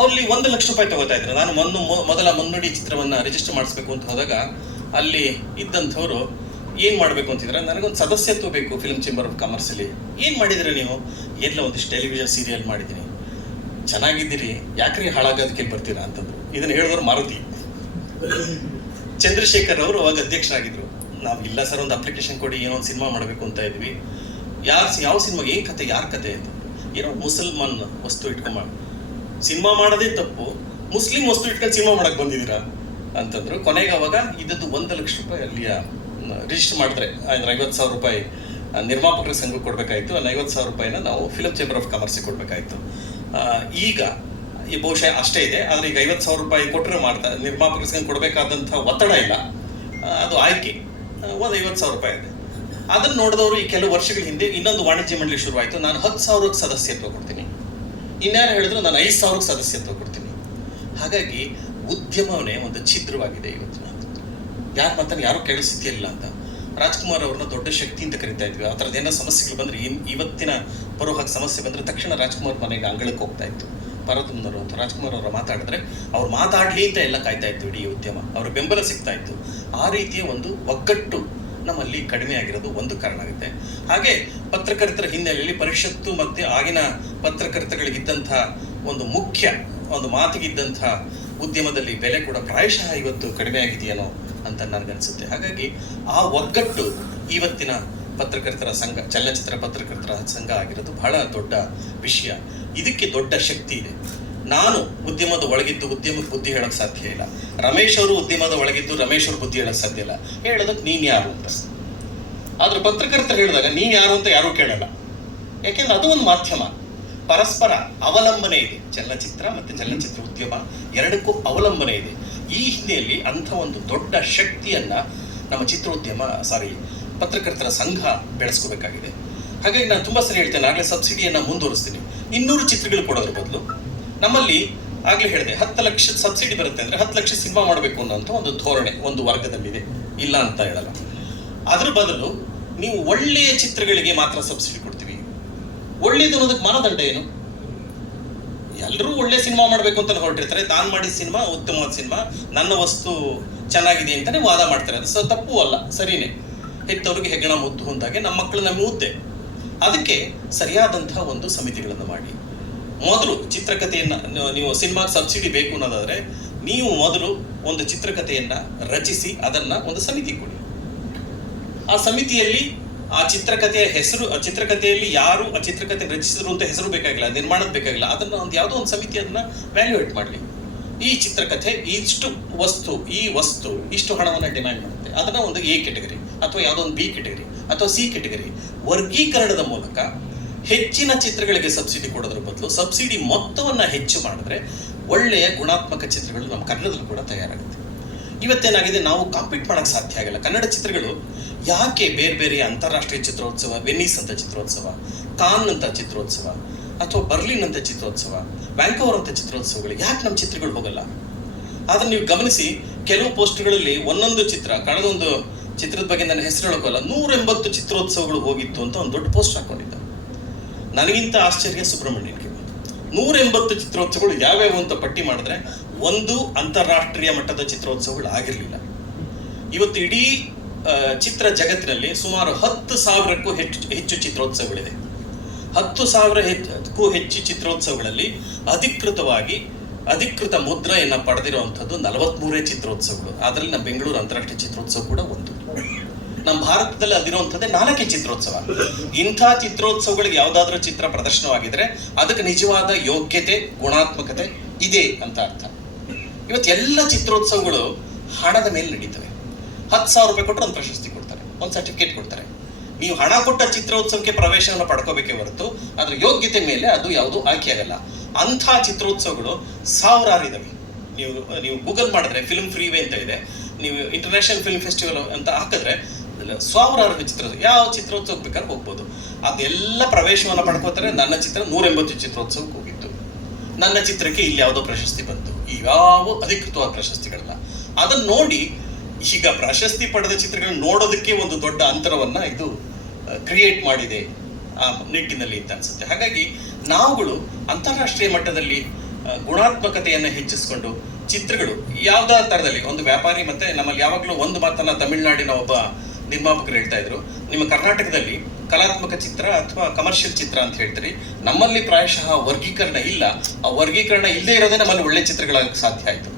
ಅಲ್ಲಿ 1 ಲಕ್ಷ ರೂಪಾಯಿ ತಗೋತಾ ಇದ್ರು. ನಾನು ಮೊದಲ ಮುನ್ನುಡಿ ಚಿತ್ರವನ್ನ ರಿಜಿಸ್ಟರ್ ಮಾಡಿಸ್ಬೇಕು ಅಂತ ಹೋದಾಗ ಅಲ್ಲಿ ಇದ್ದಂಥವ್ರು ಏನ್ ಮಾಡ್ಬೇಕು ಅಂತಿದ್ರೆ, ನನಗೊಂದು ಸದಸ್ಯತ್ವ ಬೇಕು ಫಿಲ್ಮ್ ಚೇಂಬರ್ ಆಫ್ ಕಾಮರ್ಸ್ ಅಲ್ಲಿ. ಏನ್ ಮಾಡಿದ್ರೆ ನೀವು? ಎಲ್ಲ ಒಂದಿಷ್ಟು ಟೆಲಿವಿಷನ್ ಸೀರಿಯಲ್ ಮಾಡಿದ್ದೀನಿ. ಚೆನ್ನಾಗಿದ್ದೀರಿ, ಯಾಕ್ರಿ ಹಾಳಾಗೋದಕ್ಕೆ ಬರ್ತೀರಾ ಅಂತಂದ್ರು. ಇದನ್ನ ಹೇಳಿದವರು ಮಾರುತಿ ಚಂದ್ರಶೇಖರ್ ಅವರು ಅವಾಗ ಅಧ್ಯಕ್ಷರಾಗಿದ್ರು. ನಾವು ಇಲ್ಲ ಸರ್, ಒಂದು ಅಪ್ಲಿಕೇಶನ್ ಕೊಡಿ, ಏನೋ ಒಂದು ಸಿನಿಮಾ ಮಾಡಬೇಕು ಅಂತ ಇದ್ವಿ. ಯಾವ ಸಿನಿಮಾಗೆ ಏನ್ ಕತೆ, ಯಾರ ಕತೆ ಅಂತ. ಏನೋ ಮುಸಲ್ಮಾನ್ ವಸ್ತು ಇಟ್ಕೊಂಡ್ ಸಿನಿಮಾ ಮಾಡೋದೇ ತಪ್ಪು, ಮುಸ್ಲಿಂ ವಸ್ತು ಇಟ್ಕೊಂಡು ಸಿನಿಮಾ ಮಾಡಕ್ ಬಂದಿದ್ದೀರಾ ಅಂತಂದ್ರು. ಕೊನೆಗೆ ಅವಾಗ ಇದ್ದದ್ದು 1 ಲಕ್ಷ ರೂಪಾಯಿ ಅಲ್ಲಿಯ ರಿಜಿಸ್ಟರ್ ಮಾಡಿದ್ರೆ 50,000 ರೂಪಾಯಿ ನಿರ್ಮಾಪಕರ ಸಂಘಕ್ಕೆ ಕೊಡ್ಬೇಕಾಯ್ತು. 50,000 ರೂಪಾಯಿನ ನಾವು ಫಿಲ್ಮ್ ಚೇಂಬರ್ ಆಫ್ ಕಾಮರ್ಸ್ಗೆ ಕೊಡ್ಬೇಕಾಯ್ತು. ಈಗ ಬಹುಶಃ ಅಷ್ಟೇ ಇದೆ. ಆದ್ರೆ ಈಗ 50,000 ರೂಪಾಯಿ ಕೊಟ್ಟರೆ ನಿರ್ಮಾಪಕರ ಸಂಘ ಕೊಡಬೇಕಾದಂಥ ಒತ್ತಡ ಇಲ್ಲ, ಅದು ಆಯ್ಕೆ. ಒಂದು 50,000 ರೂಪಾಯಿ ಇದೆ. ಅದನ್ನ ನೋಡಿದವರು ಈ ಕೆಲವು ವರ್ಷಗಳ ಹಿಂದೆ ಇನ್ನೊಂದು ವಾಣಿಜ್ಯ ಮಂಡಳಿ ಶುರುವಾಯಿತು. ನಾನು 10,000ಕ್ಕೆ ಸದಸ್ಯತ್ವ ಕೊಡ್ತೀನಿ, ಇನ್ಯಾರು ಹೇಳಿದ್ರು ನಾನು 5,000ಕ್ಕೆ ಸದಸ್ಯತ್ವ ಕೊಡ್ತೀನಿ. ಹಾಗಾಗಿ ಉದ್ಯಮವೇ ಒಂದು ಛಿದ್ರವಾಗಿದೆ ಇವತ್ತಿನ. ಯಾರು ಮಾತನ್ನು ಯಾರು ಕೇಳೋ ಸ್ಥಿತಿಯಲ್ಲ ಅಂತ. ರಾಜ್ಕುಮಾರ್ ಅವ್ರನ್ನ ದೊಡ್ಡ ಶಕ್ತಿ ಅಂತ ಕರಿತಾ ಇದ್ವಿ. ಆ ಥರದ್ದು ಏನೋ ಸಮಸ್ಯೆಗಳು ಬಂದ್ರೆ, ಇವತ್ತಿನ ಬರೋ ಹಾಗೆ ಸಮಸ್ಯೆ ಬಂದ್ರೆ ತಕ್ಷಣ ರಾಜ್ಕುಮಾರ್ ಮನೆಗೆ ಅಂಗಳಕ್ಕೆ ಹೋಗ್ತಾ ಇತ್ತು. ಪರತುಮ್ನವರು ಅಂತ ರಾಜ್ಕುಮಾರ್ ಅವರ ಮಾತಾಡಿದ್ರೆ ಅವ್ರು ಮಾತಾಡ್ಲಿ ಅಂತ ಎಲ್ಲ ಕಾಯ್ತಾ ಇತ್ತು ಇಡೀ ಉದ್ಯಮ, ಅವ್ರ ಬೆಂಬಲ ಸಿಗ್ತಾ ಇತ್ತು. ಆ ರೀತಿಯ ಒಂದು ಒಗ್ಗಟ್ಟು ನಮ್ಮಲ್ಲಿ ಕಡಿಮೆ ಆಗಿರೋದು ಒಂದು ಕಾರಣ ಆಗುತ್ತೆ. ಹಾಗೆ ಪತ್ರಕರ್ತರ ಹಿನ್ನೆಲೆಯಲ್ಲಿ ಪರಿಷತ್ತು ಮತ್ತೆ ಆಗಿನ ಪತ್ರಕರ್ತಗಳಿಗಿದ್ದಂಥ ಒಂದು ಮುಖ್ಯ ಒಂದು ಮಾತಿಗಿದ್ದಂಥ ಉದ್ಯಮದಲ್ಲಿ ಬೆಲೆ ಕೂಡ ಪ್ರಾಯಶಃ ಇವತ್ತು ಕಡಿಮೆ ಆಗಿದೆಯೇನೋ ಅಂತ ನನಗನ್ಸುತ್ತೆ. ಹಾಗಾಗಿ ಆ ಒಗ್ಗಟ್ಟು ಇವತ್ತಿನ ಪತ್ರಕರ್ತರ ಸಂಘ, ಚಲನಚಿತ್ರ ಪತ್ರಕರ್ತರ ಸಂಘ ಆಗಿರೋದು ಬಹಳ ದೊಡ್ಡ ವಿಷಯ. ಇದಕ್ಕೆ ದೊಡ್ಡ ಶಕ್ತಿ ಇದೆ. ನಾನು ಉದ್ಯಮದ ಒಳಗಿದ್ದು ಉದ್ಯಮಕ್ಕೆ ಬುದ್ಧಿ ಹೇಳಕ್ ಸಾಧ್ಯ ಇಲ್ಲ. ರಮೇಶ್ ಅವರು ಉದ್ಯಮದ ಒಳಗಿದ್ದು ರಮೇಶ್ ಅವರು ಬುದ್ಧಿ ಹೇಳಕ್ ಸಾಧ್ಯ ಇಲ್ಲ. ಹೇಳೋದಕ್ಕೆ ನೀನ್ ಯಾರು ಅಂತ. ಆದ್ರೆ ಪತ್ರಕರ್ತರು ಹೇಳಿದಾಗ ನೀನ್ ಯಾರು ಅಂತ ಯಾರೂ ಕೇಳಲ್ಲ. ಯಾಕೆಂದ್ರೆ ಅದು ಒಂದು ಮಾಧ್ಯಮ, ಪರಸ್ಪರ ಅವಲಂಬನೆ ಇದೆ. ಚಲನಚಿತ್ರ ಮತ್ತೆ ಚಲನಚಿತ್ರ ಉದ್ಯಮ ಎರಡಕ್ಕೂ ಅವಲಂಬನೆ ಇದೆ. ಈ ಹಿನ್ನೆಲೆಯಲ್ಲಿ ಅಂಥ ಒಂದು ದೊಡ್ಡ ಶಕ್ತಿಯನ್ನ ನಮ್ಮ ಚಿತ್ರೋದ್ಯಮ ಪತ್ರಕರ್ತರ ಸಂಘ ಬೆಳೆಸ್ಕೋಬೇಕಾಗಿದೆ. ಹಾಗಾಗಿ ನಾನು ತುಂಬಾ ಸರಿ ಹೇಳ್ತೇನೆ, ಆಗಲೇ ಸಬ್ಸಿಡಿಯನ್ನ ಮುಂದುವರಿಸ್ತೀನಿ. 200 ಚಿತ್ರಗಳು ಕೊಡೋದ್ರ ಬದಲು ನಮ್ಮಲ್ಲಿ ಆಗ್ಲೇ ಹೇಳಿದೆ 10 ಲಕ್ಷ ಸಬ್ಸಿಡಿ ಬರುತ್ತೆ ಅಂದ್ರೆ 10 ಲಕ್ಷ ಸಿನಿಮಾ ಮಾಡಬೇಕು ಅನ್ನೋಂಥ ಒಂದು ಧೋರಣೆ ಒಂದು ವರ್ಗದಲ್ಲಿದೆ, ಇಲ್ಲ ಅಂತ ಹೇಳಲ್ಲ. ಅದ್ರ ಬದಲು ನೀವು ಒಳ್ಳೆಯ ಚಿತ್ರಗಳಿಗೆ ಮಾತ್ರ ಸಬ್ಸಿಡಿ ಕೊಡ್ತೀವಿ. ಒಳ್ಳೇದು ಅನ್ನೋದಕ್ಕೆ ಮಾನದಂಡ ಏನು? ಎಲ್ಲರೂ ಒಳ್ಳೆ ಸಿನಿಮಾ ಮಾಡಬೇಕು ಅಂತ ಹೊರಟಿರ್ತಾರೆ. ನಾನು ಮಾಡಿದ ಸಿನಿಮಾ ಉತ್ತಮವಾದ ಸಿನಿಮಾ, ನನ್ನ ವಸ್ತು ಚೆನ್ನಾಗಿದೆ ಅಂತಾನೆ ವಾದ ಮಾಡ್ತಾರೆ. ಅದು ತಪ್ಪು ಅಲ್ಲ, ಸರಿನೇ. ಹೆತ್ತವ್ರಿಗೆ ಹೆಗ್ಗಣ ಮುದ್ದು ಅಂತಾಗೆ ನಮ್ಮ ಮಕ್ಕಳು ನಮ್ಮ ಮುದ್ದೆ. ಅದಕ್ಕೆ ಸರಿಯಾದಂತಹ ಒಂದು ಸಮಿತಿಗಳನ್ನು ಮಾಡಿ. ಮೊದಲು ಚಿತ್ರಕಥೆಯನ್ನ ನೀವು ಸಿನಿಮಾ ಸಬ್ಸಿಡಿ ಬೇಕು ಅನ್ನೋದಾದ್ರೆ ನೀವು ಮೊದಲು ಒಂದು ಚಿತ್ರಕಥೆಯನ್ನ ರಚಿಸಿ ಅದನ್ನ ಒಂದು ಸಮಿತಿ ಕೊಡಿ. ಆ ಸಮಿತಿಯಲ್ಲಿ ಆ ಚಿತ್ರಕಥೆಯ ಹೆಸರು, ಆ ಚಿತ್ರಕಥೆಯಲ್ಲಿ ಯಾರು ಆ ಚಿತ್ರಕಥೆ ರಚಿಸಿದ್ರು ಅಂತ ಹೆಸರು ಬೇಕಾಗಿಲ್ಲ, ನಿರ್ಮಾಣದ ಬೇಕಾಗಿಲ್ಲ. ಅದನ್ನ ಒಂದು ಯಾವುದೋ ಒಂದು ಸಮಿತಿ ಅದನ್ನ ವ್ಯಾಲ್ಯೂಯೇಟ್ ಮಾಡಲಿ. ಈ ಚಿತ್ರಕಥೆ ಇಷ್ಟು ವಸ್ತು, ಈ ವಸ್ತು ಇಷ್ಟು ಹಣವನ್ನ ಡಿಮ್ಯಾಂಡ್ ಮಾಡುತ್ತೆ, ಅದನ್ನ ಒಂದು ಎ ಕೆಟಗರಿ ಅಥವಾ ಯಾವುದೋ ಒಂದು ಬಿ ಕೆಟಗರಿ ಅಥವಾ ಸಿ ಕೆಟಗರಿ ವರ್ಗೀಕರಣದ ಮೂಲಕ ಹೆಚ್ಚಿನ ಚಿತ್ರಗಳಿಗೆ ಸಬ್ಸಿಡಿ ಕೊಡೋದ್ರ ಬದಲು ಸಬ್ಸಿಡಿ ಮೊತ್ತವನ್ನ ಹೆಚ್ಚು ಮಾಡಿದ್ರೆ ಒಳ್ಳೆಯ ಗುಣಾತ್ಮಕ ಚಿತ್ರಗಳು ನಮ್ಮ ಕನ್ನಡದಲ್ಲೂ ಕೂಡ ತಯಾರಾಗುತ್ತೆ. ಇವತ್ತೇನಾಗಿದೆ, ನಾವು ಕಾಂಪೀಟ್ ಮಾಡಕ್ ಸಾಧ್ಯ ಆಗಲ್ಲ. ಕನ್ನಡ ಚಿತ್ರಗಳು ಯಾಕೆ ಬೇರೆ ಬೇರೆ ಅಂತಾರಾಷ್ಟ್ರೀಯ ಚಿತ್ರೋತ್ಸವ, ವೆನಿಸ್ ಅಂತ ಚಿತ್ರೋತ್ಸವ, ಕಾನ್ ಅಂತ ಚಿತ್ರೋತ್ಸವ ಅಥವಾ ಬರ್ಲಿನ್ ಅಂತ ಚಿತ್ರೋತ್ಸವ, ವ್ಯಾಂಕೋವರ್ ಅಂತ ಚಿತ್ರೋತ್ಸವಗಳು ಯಾಕೆ ನಮ್ಮ ಚಿತ್ರಗಳು ಹೋಗಲ್ಲ? ಆದ್ರೆ ನೀವು ಗಮನಿಸಿ, ಕೆಲವು ಪೋಸ್ಟ್ಗಳಲ್ಲಿ ಒಂದೊಂದು ಚಿತ್ರ, ಕಳೆದೊಂದು ಚಿತ್ರದ ಬಗ್ಗೆ ನನ್ನ ಹೆಸರು ಹೇಳೋಕಲ್ಲ, 180 ಚಿತ್ರೋತ್ಸವಗಳು ಹೋಗಿತ್ತು ಅಂತ ಒಂದು ದೊಡ್ಡ ಪೋಸ್ಟ್ ಹಾಕೊಂಡಿದ್ದ. ನನಗಿಂತ ಆಶ್ಚರ್ಯ ಸುಬ್ರಹ್ಮಣ್ಯನ್ಗೆ 180 ಚಿತ್ರೋತ್ಸವಗಳು ಯಾವ್ಯಾವ ಅಂತ ಪಟ್ಟಿ ಮಾಡಿದ್ರೆ ಒಂದು ಅಂತಾರಾಷ್ಟ್ರೀಯ ಮಟ್ಟದ ಚಿತ್ರೋತ್ಸವಗಳು ಆಗಿರ್ಲಿಲ್ಲ. ಇವತ್ತು ಇಡೀ ಚಿತ್ರ ಜಗತ್ತಿನಲ್ಲಿ ಸುಮಾರು 10,000ಕ್ಕೂ ಹೆಚ್ಚು ಚಿತ್ರೋತ್ಸವಗಳಿದೆ. 10,000ಕ್ಕೂ ಹೆಚ್ಚು ಚಿತ್ರೋತ್ಸವಗಳಲ್ಲಿ ಅಧಿಕೃತ ಮುದ್ರೆಯನ್ನ ಪಡೆದಿರುವಂಥದ್ದು 43 ಚಿತ್ರೋತ್ಸವಗಳು. ಅದರಲ್ಲಿ ನಮ್ಮ ಬೆಂಗಳೂರು ಅಂತಾರಾಷ್ಟ್ರೀಯ ಚಿತ್ರೋತ್ಸವ ಕೂಡ ಒಂದು. ನಮ್ಮ ಭಾರತದಲ್ಲಿ ಅದಿರುವಂಥದ್ದೇ 4 ಚಿತ್ರೋತ್ಸವ. ಇಂಥ ಚಿತ್ರೋತ್ಸವಗಳಿಗೆ ಯಾವುದಾದ್ರೂ ಚಿತ್ರ ಪ್ರದರ್ಶನವಾಗಿದ್ರೆ ಅದಕ್ಕೆ ನಿಜವಾದ ಯೋಗ್ಯತೆ, ಗುಣಾತ್ಮಕತೆ ಇದೆ ಅಂತ ಅರ್ಥ. ಇವತ್ತು ಎಲ್ಲ ಚಿತ್ರೋತ್ಸವಗಳು ಹಣದ ಮೇಲೆ ನಡೀತವೆ. 10,000 ರೂಪಾಯಿ ಕೊಟ್ಟರೆ ಒಂದು ಪ್ರಶಸ್ತಿ ಕೊಡ್ತಾರೆ, ಒಂದು ಸರ್ಟಿಫಿಕೇಟ್ ಕೊಡ್ತಾರೆ. ನೀವು ಹಣ ಕೊಟ್ಟ ಚಿತ್ರೋತ್ಸವಕ್ಕೆ ಪ್ರವೇಶವನ್ನು ಪಡ್ಕೋಬೇಕೇ ಹೊರತು ಅದ್ರ ಯೋಗ್ಯತೆ ಮೇಲೆ ಅದು ಯಾವುದು ಆಯ್ಕೆ ಆಗಲ್ಲ. ಅಂಥ ಚಿತ್ರೋತ್ಸವಗಳು ಸಾವಿರಾರು ಇದಾವೆ. ನೀವು ಗೂಗಲ್ ಮಾಡಿದ್ರೆ ಫಿಲ್ಮ್ ಫ್ರೀವೇ ಅಂತ ಇದೆ, ನೀವು ಇಂಟರ್ನ್ಯಾಷನಲ್ ಫಿಲ್ಮ್ ಫೆಸ್ಟಿವಲ್ ಅಂತ ಹಾಕಿದ್ರೆ ಸಾವಿರಾರು ಯಾವ ಚಿತ್ರೋತ್ಸವಕ್ಕೆ ಬೇಕಾದ್ರೆ ಹೋಗ್ಬೋದು. ಅದೆಲ್ಲ ಪ್ರವೇಶವನ್ನು ಪಡ್ಕೋತಾರೆ. ನನ್ನ ಚಿತ್ರ 180 ಚಿತ್ರೋತ್ಸವಕ್ಕೆ ಹೋಗಿತ್ತು. ನನ್ನ ಚಿತ್ರಕ್ಕೆ ಇಲ್ಲಿ ಯಾವುದೋ ಪ್ರಶಸ್ತಿ ಬಂತು. ಯಾವ ಅಧಿಕೃತವಾದ ಪ್ರಶಸ್ತಿಗಳಲ್ಲ. ಅದನ್ನ ನೋಡಿ ಈಗ ಪ್ರಶಸ್ತಿ ಪಡೆದ ಚಿತ್ರಗಳನ್ನ ನೋಡೋದಕ್ಕೆ ಒಂದು ದೊಡ್ಡ ಅಂತರವನ್ನ ಇದು ಕ್ರಿಯೇಟ್ ಮಾಡಿದೆ ಆ ನಿಟ್ಟಿನಲ್ಲಿ ಅಂತ ಅನ್ಸುತ್ತೆ. ಹಾಗಾಗಿ ನಾವುಗಳು ಅಂತಾರಾಷ್ಟ್ರೀಯ ಮಟ್ಟದಲ್ಲಿ ಗುಣಾತ್ಮಕತೆಯನ್ನು ಹೆಚ್ಚಿಸಿಕೊಂಡು ಚಿತ್ರಗಳು ಯಾವುದೇ ಥರದಲ್ಲಿ ಒಂದು ವ್ಯಾಪಾರಿ, ಮತ್ತೆ ನಮ್ಮಲ್ಲಿ ಯಾವಾಗಲೂ ಒಂದು ಮಾತನ್ನ ತಮಿಳುನಾಡಿನ ಒಬ್ಬ ನಿರ್ಮಾಪಕರು ಹೇಳ್ತಾ ಇದ್ರು, ನಿಮ್ಮ ಕರ್ನಾಟಕದಲ್ಲಿ ಕಲಾತ್ಮಕ ಚಿತ್ರ ಅಥವಾ ಕಮರ್ಷಿಯಲ್ ಚಿತ್ರ ಅಂತ ಹೇಳ್ತೀರಿ, ನಮ್ಮಲ್ಲಿ ಪ್ರಾಯಶಃ ವರ್ಗೀಕರಣ ಇಲ್ಲ. ಆ ವರ್ಗೀಕರಣ ಇಲ್ಲದೆ ಇರೋದೇ ನಮ್ಮಲ್ಲಿ ಒಳ್ಳೆ ಚಿತ್ರಗಳಾಗಕ್ಕೆ ಸಾಧ್ಯ ಆಯಿತು.